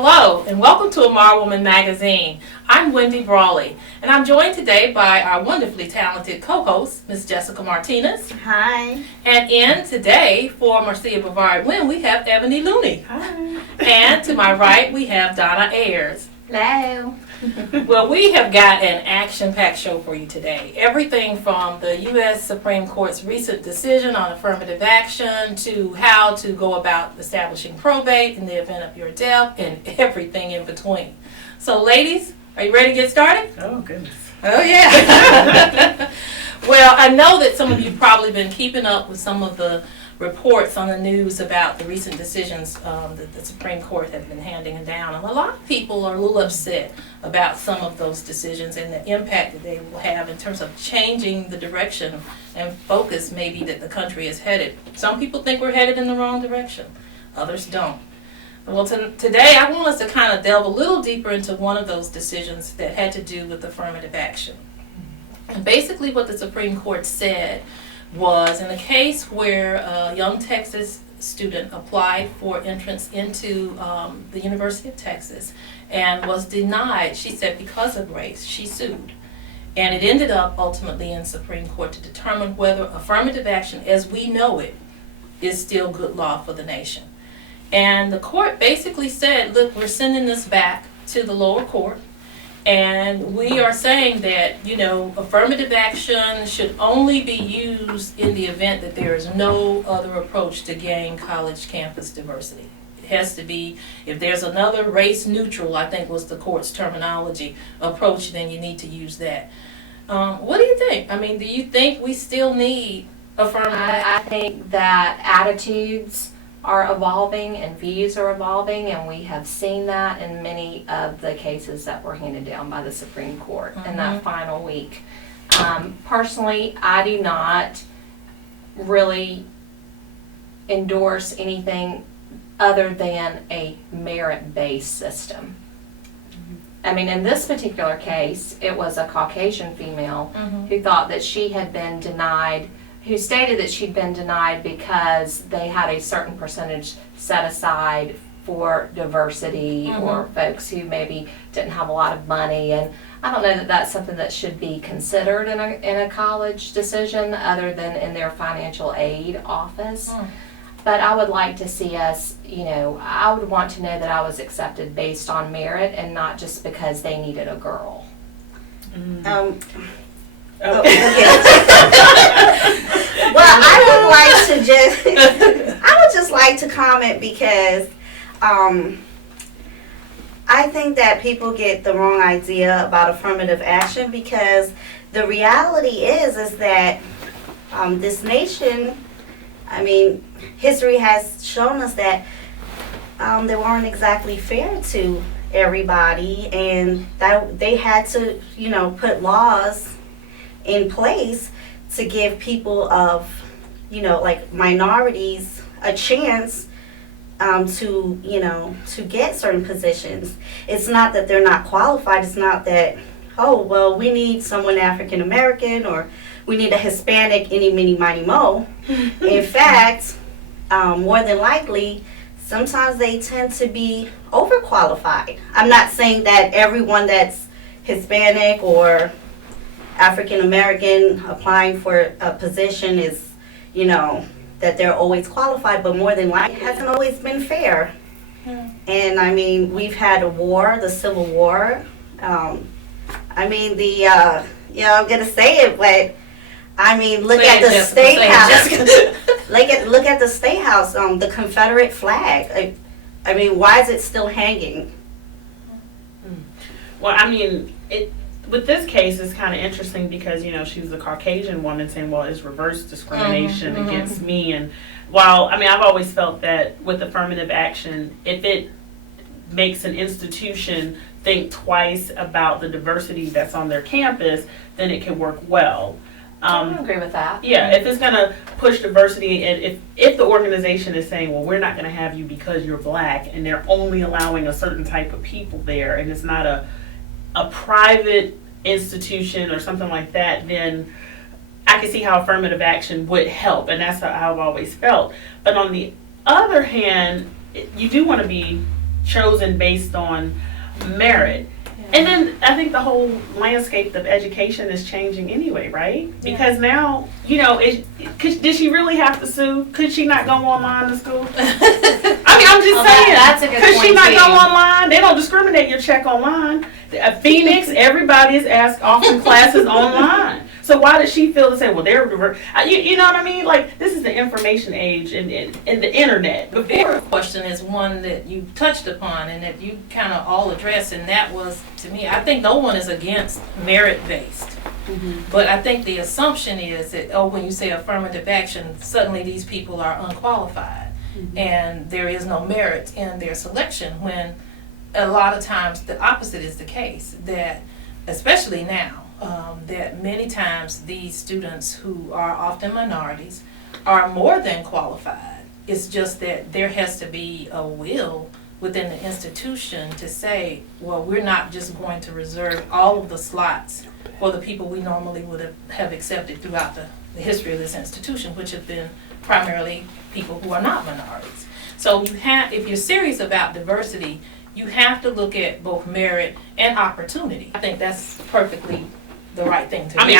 Hello, and welcome to IMARA Woman Magazine. I'm Wendy Brawley, and I'm joined today by our wonderfully talented co-host, Ms. Jessica Martinez. Hi. And in today, for Marcia Bavard Wynn, we have Ebony Looney. Hi. And to my right, we have Donna Ayers. Hello. Well, we have got an action-packed show for you today. Everything from the U.S. Supreme Court's recent decision on affirmative action to how to go about establishing probate in the event of your death and everything in between. So, ladies, are you ready to get started? Oh, goodness. Oh, yeah. Well, I know that some of you have probably been keeping up with some of the reports on the news about the recent decisions that the Supreme Court has been handing down. And a lot of people are a little upset about some of those decisions and the impact that they will have in terms of changing the direction and focus maybe that the country is headed. Some people think we're headed in the wrong direction. Others don't. Well, today I want us to kind of delve a little deeper into one of those decisions that had to do with affirmative action. And basically what the Supreme Court said was in a case where a young Texas student applied for entrance into the University of Texas and was denied, she said, because of race. She sued. And it ended up ultimately in Supreme Court to determine whether affirmative action as we know it is still good law for the nation. And the court basically said, look, we're sending this back to the lower court. And we are saying that, affirmative action should only be used in the event that there is no other approach to gain college campus diversity. It has to be, if there's another race neutral, I think was the court's terminology, approach, then you need to use that. What do you think? I mean, do you think we still need affirmative action? I think that attitudes are evolving and views are evolving, and we have seen that in many of the cases that were handed down by the Supreme Court in that final week. Personally, I do not really endorse anything other than a merit-based system. I mean, in this particular case, it was a Caucasian female who thought that she had been denied, who stated that she'd been denied because they had a certain percentage set aside for diversity or folks who maybe didn't have a lot of money. And I don't know that that's something that should be considered in a college decision other than in their financial aid office. But I would like to see us, I would want to know that I was accepted based on merit and not just because they needed a girl. Well, I would just like to comment because I think that people get the wrong idea about affirmative action, because the reality is that this nation, I mean, history has shown us that they weren't exactly fair to everybody, and that they had to, put laws in place to give people of, like minorities a chance to get certain positions. It's not that they're not qualified. It's not that, oh, well, we need someone African American or we need a Hispanic, any, mini, mighty, mo. In fact, more than likely, sometimes they tend to be overqualified. I'm not saying that everyone that's Hispanic or African American applying for a position is, that they're always qualified, but more than likely it hasn't always been fair. And I mean, we've had a war, the Civil War. I'm gonna say it, but I mean, look at the State House. Look at the State House, the Confederate flag. I mean, why is it still hanging? Well, I mean, with this case, it's kind of interesting because, she was a Caucasian woman saying, well, it's reverse discrimination against me. And while, I've always felt that with affirmative action, if it makes an institution think twice about the diversity that's on their campus, then it can work well. I agree with that. Yeah, if it's going to push diversity, and if the organization is saying, well, we're not going to have you because you're black, and they're only allowing a certain type of people there, and it's not a private institution or something like that, then I can see how affirmative action would help, and that's how I've always felt. But on the other hand, you do want to be chosen based on merit. And then I think the whole landscape of education is changing anyway, right? Because now, you know, did she really have to sue? Could she not go online to school? I mean, I'm just saying. That's a good Could she point, not too. go online? They don't discriminate your check online. Phoenix, everybody is offering classes online. So why does she feel to say, well, they're, you know what I mean? Like, this is the information age and the internet. The bigger question is one that you touched upon and that you kind of all addressed, and that was, to me, I think no one is against merit-based. But I think the assumption is that, when you say affirmative action, suddenly these people are unqualified and there is no merit in their selection, when a lot of times the opposite is the case, that especially now, that many times these students who are often minorities are more than qualified. It's just that there has to be a will within the institution to say, well, we're not just going to reserve all of the slots for the people we normally would have accepted throughout the history of this institution, which have been primarily people who are not minorities. So if you're serious about diversity, you have to look at both merit and opportunity. I think that's perfectly the right thing to do. I mean,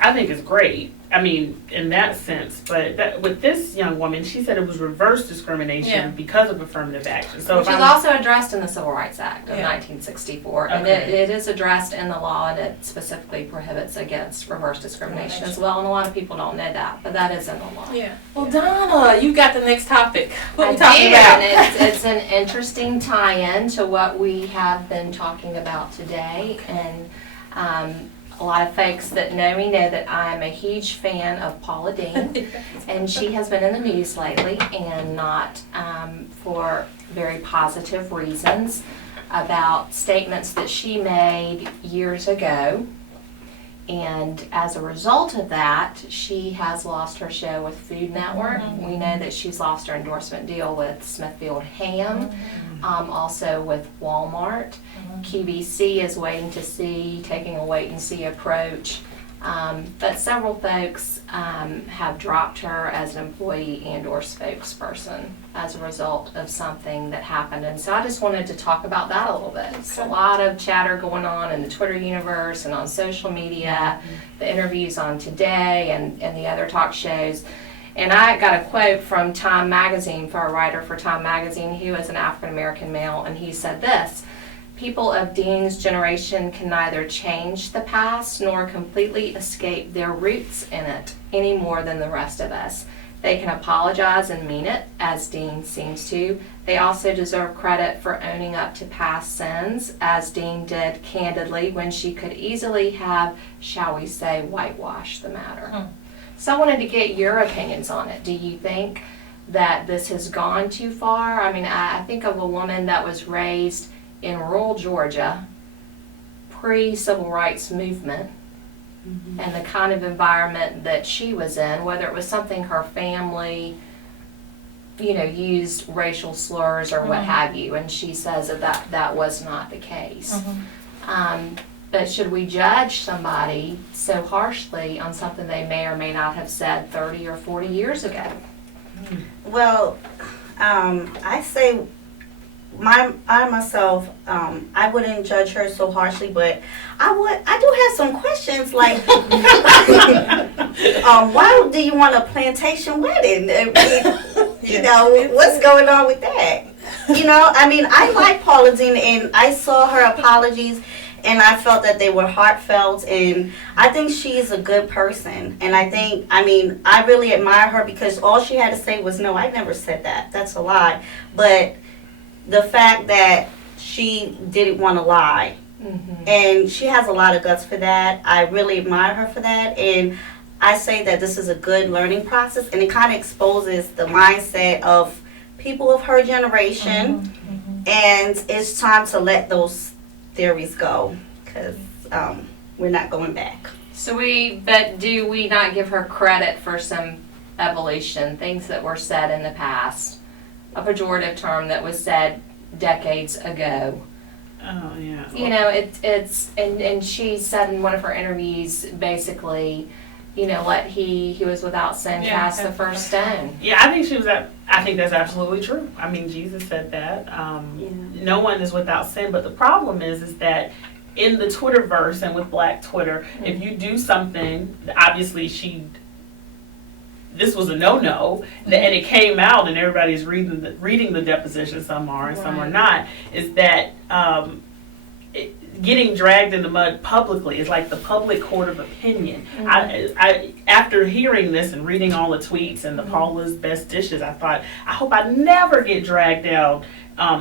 I think it's great. I mean, in that sense, but with this young woman, she said it was reverse discrimination because of affirmative action. So Which is also addressed in the Civil Rights Act of 1964. And Okay. it is addressed in the law, and it specifically prohibits against reverse discrimination as well. And a lot of people don't know that, but that is in the law. Yeah. Well, Donna, you got the next topic. What are we I talking do, about? and it's an interesting tie-in to what we have been talking about today. And a lot of folks that know me know that I'm a huge fan of Paula Deen, and she has been in the news lately, and not for very positive reasons, about statements that she made years ago. And as a result of that, she has lost her show with Food Network. We know that she's lost her endorsement deal with Smithfield Ham, also with Walmart. QVC is taking a wait-and-see approach. But several folks have dropped her as an employee and or spokesperson as a result of something that happened. And so I just wanted to talk about that a little bit. It's a lot of chatter going on in the Twitter universe and on social media, the interviews on Today and the other talk shows. And I got a quote from Time Magazine, for a writer for Time Magazine. He was an African-American male, and he said this: "People of Dean's generation can neither change the past nor completely escape their roots in it any more than the rest of us. They can apologize and mean it, as Dean seems to. They also deserve credit for owning up to past sins, as Dean did candidly when she could easily have, shall we say, whitewashed the matter." So I wanted to get your opinions on it. Do you think that this has gone too far? I mean, I think of a woman that was raised in rural Georgia, pre-civil rights movement, and the kind of environment that she was in, whether it was something her family, used racial slurs or what have you, and she says that was not the case. But should we judge somebody so harshly on something they may or may not have said 30 or 40 years ago? Well, I say I myself, I wouldn't judge her so harshly, but I do have some questions, like, why do you want a plantation wedding? What's going on with that? I like Paula Deen, and I saw her apologies, and I felt that they were heartfelt, and I think she's a good person. And I really admire her, because all she had to say was, no, I never said that. That's a lie. But the fact that she didn't want to lie, and she has a lot of guts for that. I really admire her for that, and I say that this is a good learning process, and it kind of exposes the mindset of people of her generation, and it's time to let those theories go, because we're not going back. But do we not give her credit for some evolution, things that were said in the past, a pejorative term that was said decades ago? Oh, yeah. And she said in one of her interviews, basically, let he was without sin cast the first stone. Yeah, I think that's absolutely true. I mean, Jesus said that. No one is without sin, but the problem is that in the Twitterverse and with Black Twitter, if you do something, obviously this was a no-no, and it came out, and everybody's reading the deposition. Some are, and some are not. Is that getting dragged in the mud publicly is like the public court of opinion. I after hearing this and reading all the tweets and the Paula's best dishes, I thought, I hope I never get dragged down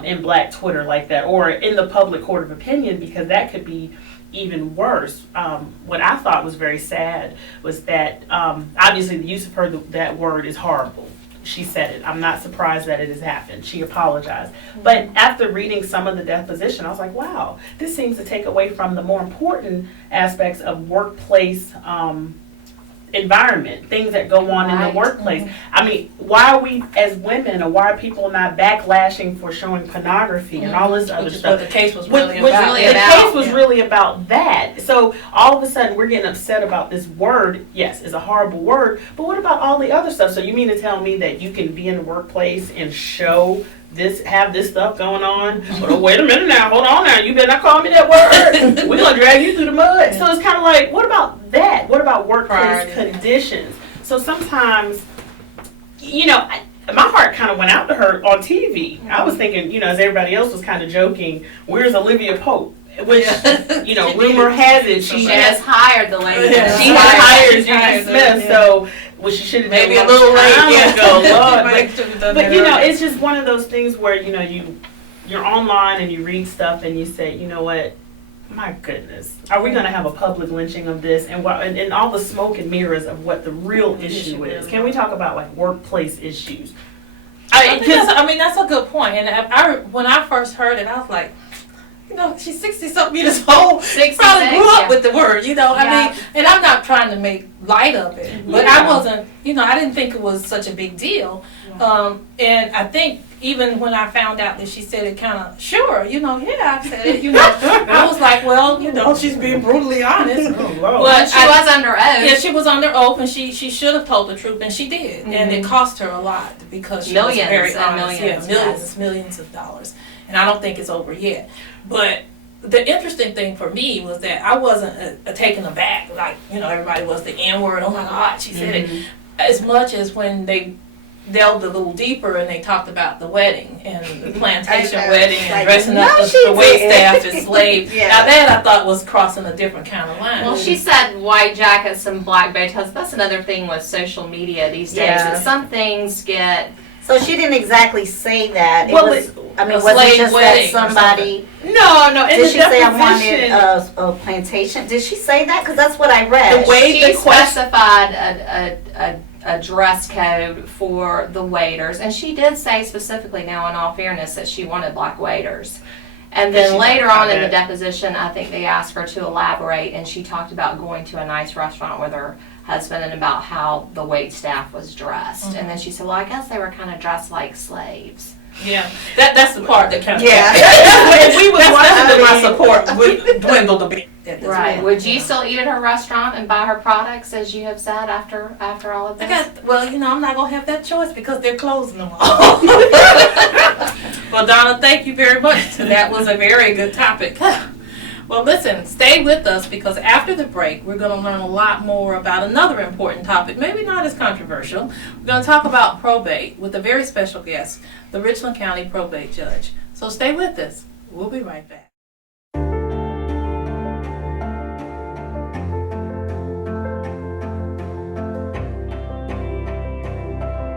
in Black Twitter like that, or in the public court of opinion, because that could be even worse. What I thought was very sad was that obviously the use of that word is horrible. She said it. I'm not surprised that it has happened. She apologized. But after reading some of the deposition, I was like, wow, this seems to take away from the more important aspects of workplace environment, things that go on in the workplace. I mean, why are we as women, or why are people not backlashing for showing pornography and all this other stuff? What the case was really about. The case was really about that. So all of a sudden we're getting upset about this word. Yes, it's a horrible word, but what about all the other stuff? So you mean to tell me that you can be in the workplace and have this stuff going on? Well, wait a minute now, hold on now, you better not call me that word. We're gonna drag you through the mud. So it's kind of like, what about that? What about workplace conditions? So sometimes, my heart kind of went out to her on TV. I was thinking, as everybody else was kind of joking, where's Olivia Pope? Which, rumor has it she has hired the lady. She has hired Judy Smith, so she should have maybe a little late ago, Lord. But it's just one of those things where you're online and you read stuff and you say, you know what, my goodness, are we going to have a public lynching of this, and all the smoke and mirrors of what the real issue is? Can we talk about like workplace issues? That's a good point. And when I first heard it, I was like, she's 60-something years old. Probably grew up with the word, I mean, and I'm not trying to make light of it, but I wasn't, I didn't think it was such a big deal. And I think even when I found out that she said it kind of, I said it, I was like, well, she's being brutally honest. But she was under oath. Yeah, she was under oath, and she should have told the truth, and she did. And it cost her a lot because she was very honest. Millions of dollars. And I don't think it's over yet. But the interesting thing for me was that I wasn't taken aback, like, everybody was the N-word, oh my God, she said it, as much as when they delved a little deeper and they talked about the wedding and the plantation wedding and dressing up the wait staff as slaves. Now that I thought was crossing a different kind of line. Well, she said white jackets and black bow ties. That's another thing with social media these days. That some things get... So she didn't exactly say that. Well, was it just that somebody... No. Did she say I wanted a plantation? Did she say that? Because that's what I read. She specified a dress code for the waiters. And she did say specifically, now in all fairness, that she wanted black waiters. And then later on in the deposition, I think they asked her to elaborate, and she talked about going to a nice restaurant with her husband and about how the wait staff was dressed. And then she said, well, I guess they were kind of dressed like slaves. Yeah, that's the part that kind of... If we was watching, my support would dwindle a bit. Right. Would you still eat at her restaurant and buy her products, as you have said, after all of this? I'm not going to have that choice because they're closing them all. Well, Donna, thank you very much. That was a very good topic. Well, listen, stay with us, because after the break, we're going to learn a lot more about another important topic, maybe not as controversial. We're going to talk about probate with a very special guest, the Richland County probate judge. So stay with us. We'll be right back.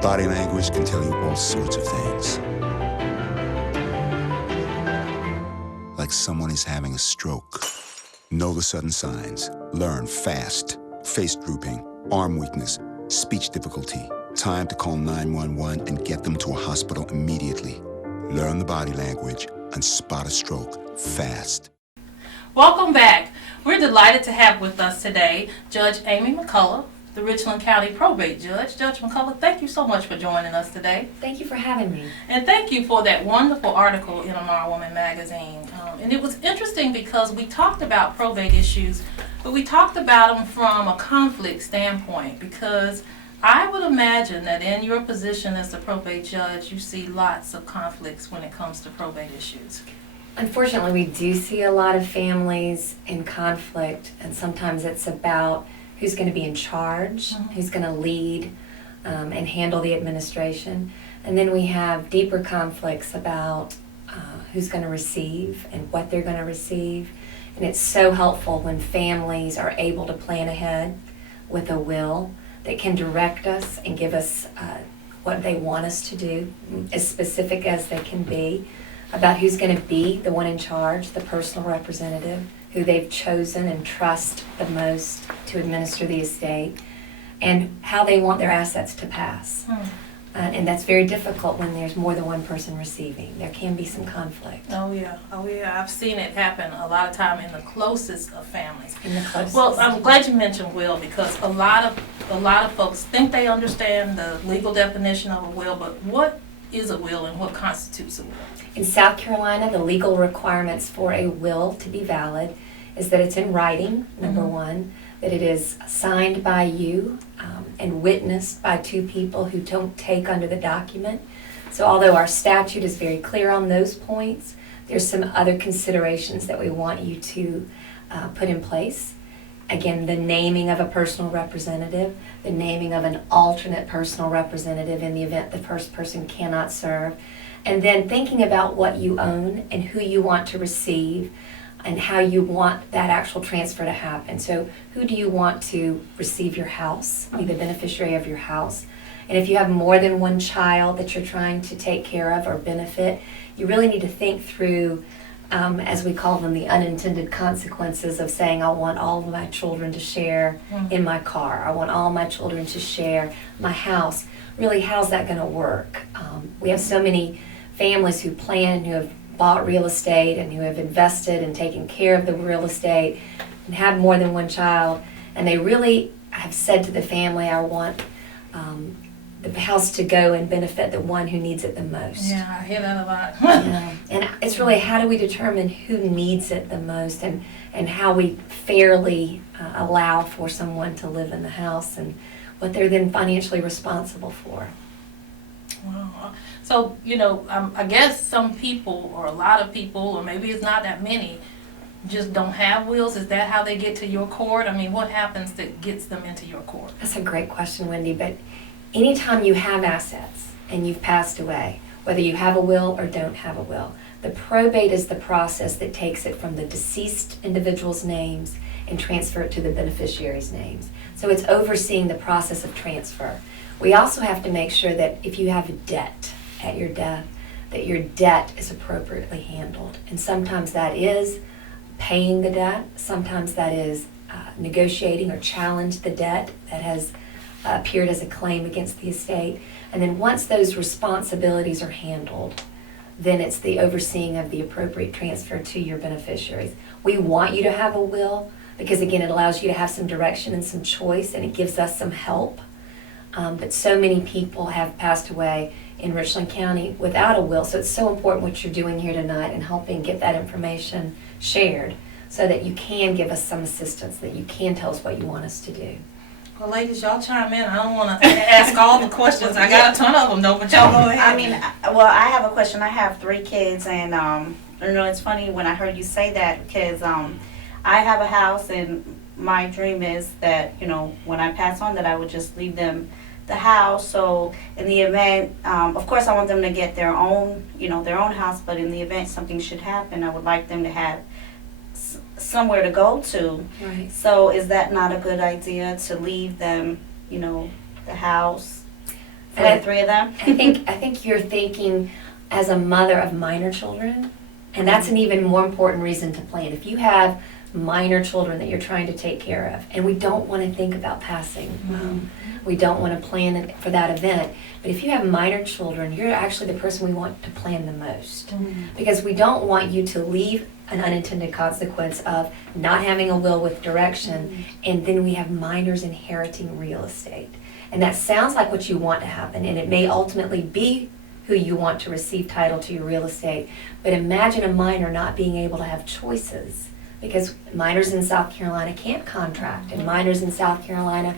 Body language can tell you all sorts of things. Like someone is having a stroke. Know the sudden signs. Learn fast. Face drooping, arm weakness, speech difficulty. Time to call 911 and get them to a hospital immediately. Learn the body language and spot a stroke fast. Welcome back. We're delighted to have with us today Judge Amy McCullough, the Richland County probate judge. Judge McCullough, thank you so much for joining us today. Thank you for having me. And thank you for that wonderful article in IMARA Woman Magazine. And it was interesting because we talked about probate issues But we talked about them from a conflict standpoint, because I would imagine that in your position as the probate judge, you see lots of conflicts when it comes to probate issues. Unfortunately, we do see a lot of families in conflict, and sometimes it's about who's going to be in charge, who's going to lead and handle the administration. And then we have deeper conflicts about who's going to receive and what they're going to receive. And it's so helpful when families are able to plan ahead with a will that can direct us and give us what they want us to do, as specific as they can be, about who's going to be the one in charge, the personal representative, who they've chosen and trust the most to administer the estate, and how they want their assets to pass. And that's very difficult when there's more than one person receiving. There can be some conflict. Oh yeah, I've seen it happen a lot of time in the closest of families. In the closest. Well, I'm glad you mentioned will, because a lot of folks think they understand the legal definition of a will, but what is a will and what constitutes a will? In South Carolina, the legal requirements for a will to be valid is that it's in writing, number one, that it is signed by you and witnessed by two people who don't take under the document. So although our statute is very clear on those points, there's some other considerations that we want you to put in place. Again, the naming of a personal representative, the naming of an alternate personal representative in the event the first person cannot serve, and then thinking about what you own and who you want to receive and how you want that actual transfer to happen. So who do you want to receive your house, be the beneficiary of your house? And if you have more than one child that you're trying to take care of or benefit, you really need to think through, as we call them, the unintended consequences of saying, I want all of my children to share in my car. I want all my children to share my house. Really, how's that going to work? We have so many families who plan, who have bought real estate and who have invested and taken care of the real estate and have more than one child, and they really have said to the family, I want the house to go and benefit the one who needs it the most. Yeah, I hear that a lot. Yeah. And it's really, how do we determine who needs it the most, and how we fairly allow for someone to live in the house and what they're then financially responsible for. Wow. So, I guess some people, or a lot of people, or maybe it's not that many, just don't have wills. Is that how they get to your court? I mean, what happens that gets them into your court? That's a great question, Wendy. But anytime you have assets and you've passed away, whether you have a will or don't have a will, the probate is the process that takes it from the deceased individual's names and transfer it to the beneficiary's names. So it's overseeing the process of transfer. We also have to make sure that if you have a debt at your death, that your debt is appropriately handled. And sometimes that is paying the debt, sometimes that is negotiating or challenge the debt that has appeared as a claim against the estate. And then once those responsibilities are handled, then it's the overseeing of the appropriate transfer to your beneficiaries. We want you to have a will because, again, it allows you to have some direction and some choice, and it gives us some help. But so many people have passed away in Richland County without a will, so it's so important what you're doing here tonight and helping get that information shared so that you can give us some assistance, that you can tell us what you want us to do. Well, ladies, y'all chime in. I don't want to ask all the questions. I got a ton of them, though, but y'all go ahead. I mean, well, I have a question. I have 3 kids, and it's funny when I heard you say that because I have a house, and my dream is that when I pass on, that I would just leave them the house. So in the event, of course, I want them to get their own, their own house. But in the event something should happen, I would like them to have somewhere to go to. Right. So is that not a good idea to leave them, the house for the 3 of them? I think you're thinking as a mother of minor children, and that's an even more important reason to plan. If you have minor children that you're trying to take care of, and we don't want to think about passing. We don't want to plan for that event. But if you have minor children, you're actually the person we want to plan the most. Because we don't want you to leave an unintended consequence of not having a will with direction, and then we have minors inheriting real estate. And that sounds like what you want to happen, and it may ultimately be who you want to receive title to your real estate. But imagine a minor not being able to have choices because minors in South Carolina can't contract, and minors in South Carolina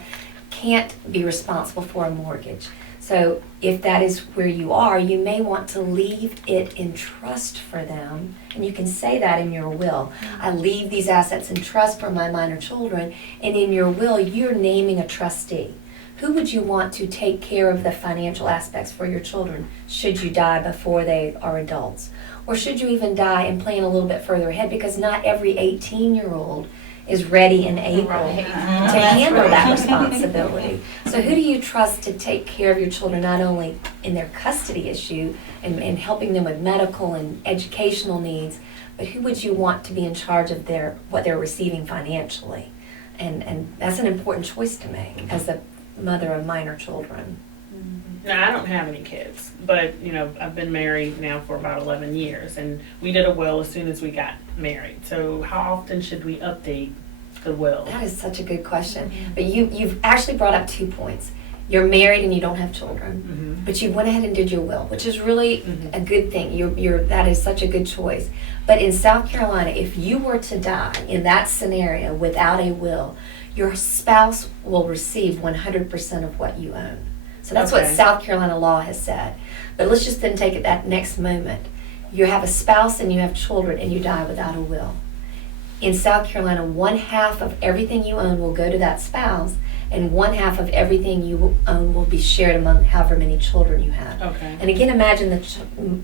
can't be responsible for a mortgage. So if that is where you are, you may want to leave it in trust for them, and you can say that in your will. I leave these assets in trust for my minor children, and in your will, you're naming a trustee. Who would you want to take care of the financial aspects for your children should you die before they are adults? Or should you even die and plan a little bit further ahead, because not every 18-year-old is ready and able to handle that responsibility. So who do you trust to take care of your children, not only in their custody issue and helping them with medical and educational needs, but who would you want to be in charge of what they're receiving financially? And that's an important choice to make as a mother of minor children. Now, I don't have any kids, but, I've been married now for about 11 years, and we did a will as soon as we got married. So how often should we update the will? That is such a good question. But you've actually brought up 2 points. You're married and you don't have children, but you went ahead and did your will, which is really a good thing. That is such a good choice. But in South Carolina, if you were to die in that scenario without a will, your spouse will receive 100% of what you own. So that's what South Carolina law has said. But let's just then take it that next moment. You have a spouse and you have children and you die without a will. In South Carolina, 1/2 of everything you own will go to that spouse, and 1/2 of everything you own will be shared among however many children you have. Okay. And again, imagine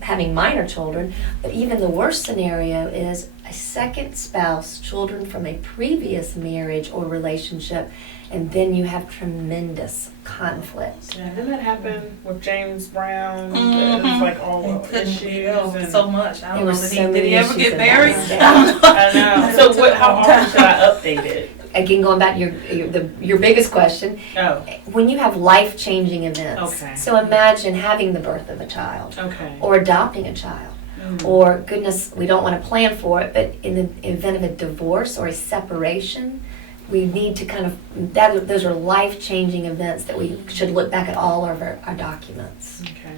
having minor children, but even the worst scenario is a second spouse, children from a previous marriage or relationship, and then you have tremendous conflict. Yeah, didn't that happen with James Brown? It was like all issues and so much. I don't There know. were so Did he many ever issues get in married? that I know. So how often should I update it? Again, going back to your biggest question, Oh, when you have life-changing events. Okay. So imagine having the birth of a child, okay. or adopting a child, or goodness, we don't want to plan for it, but in the event of a divorce or a separation, we need to those are life-changing events that we should look back at all of our documents. Okay.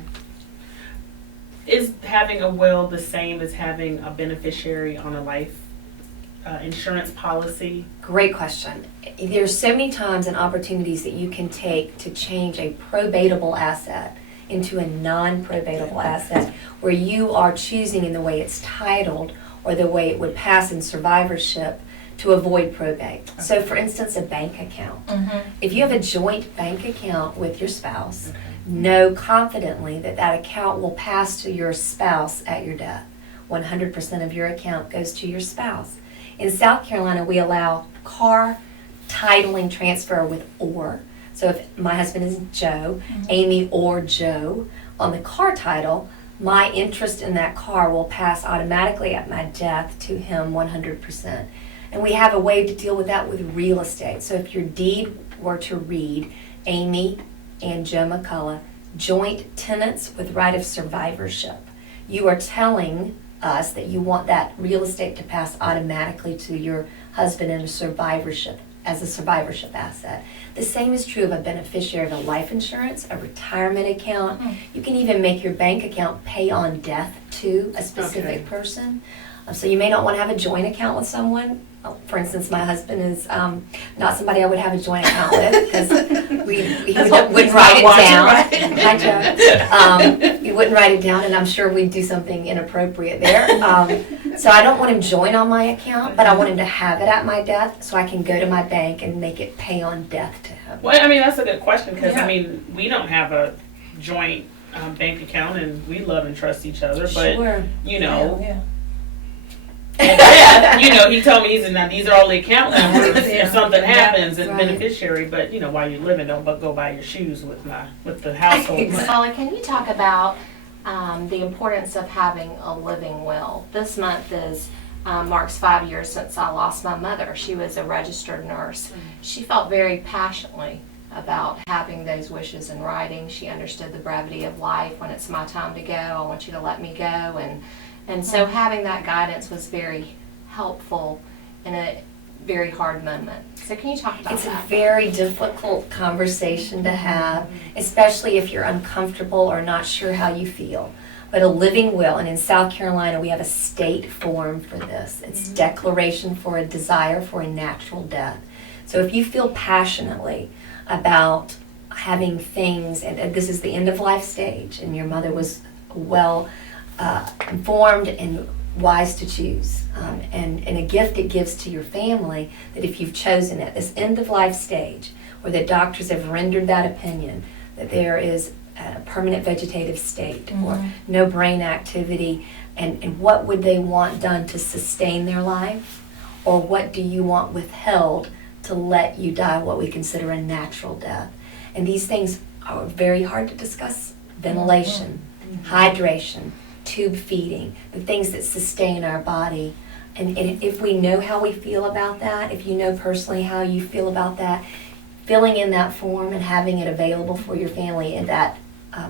Is having a will the same as having a beneficiary on a life insurance policy? Great question. There's so many times and opportunities that you can take to change a probatable asset into a non-probatable asset, where you are choosing in the way it's titled or the way it would pass in survivorship to avoid probate. So for instance, a bank account. If you have a joint bank account with your spouse, know confidently that that account will pass to your spouse at your death. 100% of your account goes to your spouse. In South Carolina, we allow car titling transfer with or. So if my husband is Joe, Amy or Joe, on the car title, my interest in that car will pass automatically at my death to him 100%. And we have a way to deal with that with real estate. So if your deed were to read Amy and Joe McCullough, joint tenants with right of survivorship, you are telling us that you want that real estate to pass automatically to your husband in a survivorship, as a survivorship asset. The same is true of a beneficiary of a life insurance, a retirement account. You can even make your bank account pay on death to a specific person. So you may not want to have a joint account with someone. For instance, my husband is not somebody I would have a joint account with, because he wouldn't write it down. Hi, Joe. He wouldn't write it down, and I'm sure we'd do something inappropriate there. So I don't want him joint on my account, but I want him to have it at my death so I can go to my bank and make it pay on death to him. Well, I mean, that's a good question, because, I mean, we don't have a joint bank account, and we love and trust each other, but, Sure. you know. Yeah. He told me these are all the account numbers if something happens and Right. beneficiary, but while you're living, don't go buy your shoes with the household. Paula, can you talk about the importance of having a living will? This month marks 5 years since I lost my mother. She was a registered nurse. She felt very passionately about having those wishes in writing. She understood the brevity of life. When it's my time to go, I want you to let me go. And so having that guidance was very helpful in a very hard moment. So can you talk about It's that? a very difficult conversation to have, especially if you're uncomfortable or not sure how you feel. but a living will. And in South Carolina, we have a state form for this. It's declaration for a desire for a natural death. So if you feel passionately about having things, and this is the end of life stage, and your mother was well informed and wise to choose, and a gift it gives to your family, that if you've chosen it, this end of life stage, where the doctors have rendered that opinion, that there is a permanent vegetative state or no brain activity, and what would they want done to sustain their life, or what do you want withheld to let you die what we consider a natural death. And these things are very hard to discuss. Ventilation, hydration, tube feeding, the things that sustain our body. And if we know how we feel about that, if you know personally how you feel about that, filling in that form and having it available for your family in that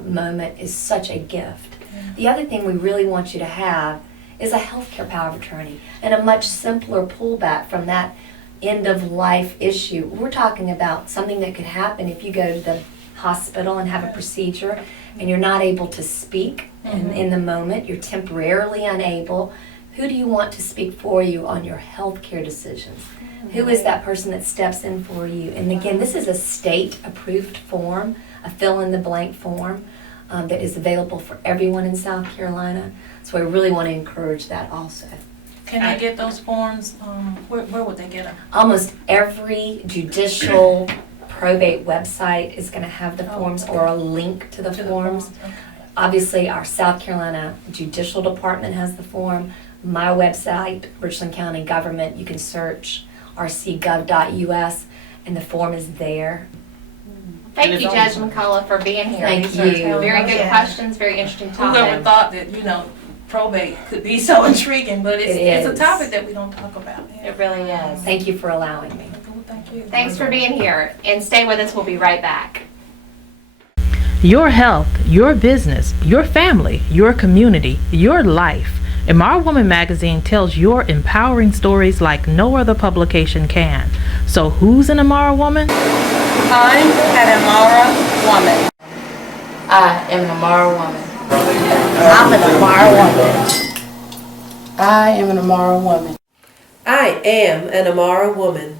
moment is such a gift. The other thing we really want you to have is a healthcare power of attorney, and a much simpler pullback from that end of life issue. We're talking about something that could happen if you go to the hospital and have a procedure and you're not able to speak in the moment, you're temporarily unable. Who do you want to speak for you on your healthcare decisions? Who is that person that steps in for you? And again, this is a state approved form, a fill in the blank form that is available for everyone in South Carolina. So I really want to encourage that also. Can they get those forms? Where would they get them? Almost every judicial probate website is going to have the forms or a link to the forms. Okay. Obviously, our South Carolina Judicial Department has the form. My website, Richland County Government, you can search rcgov.us, and the form is there. Thank you, Judge McCullough, for being here. Thank These you. are very good questions, very interesting topic. Whoever thought that, probate could be so intriguing, but it's a is. topic that we don't talk about. Yeah. It really is. Thank you for allowing me. Well, thank you. Thanks for being here, and stay with us. We'll be right back. Your health, your business, your family, your community, your life. IMARA Woman Magazine tells your empowering stories like no other publication can. So who's an IMARA woman? I'm an IMARA woman. I am an IMARA woman. I'm an IMARA woman. I am an IMARA woman. I am an IMARA woman.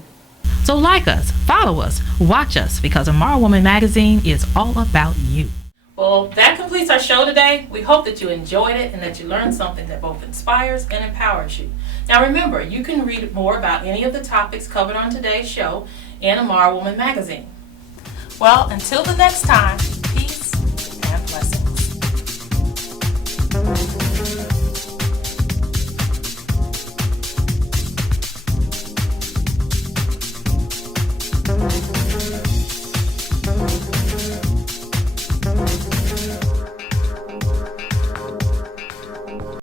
So like us, follow us, watch us, because IMARA Woman Magazine is all about you. Well, that completes our show today. We hope that you enjoyed it and that you learned something that both inspires and empowers you. Now remember, you can read more about any of the topics covered on today's show in IMARA Woman Magazine. Well, until the next time, peace and blessings.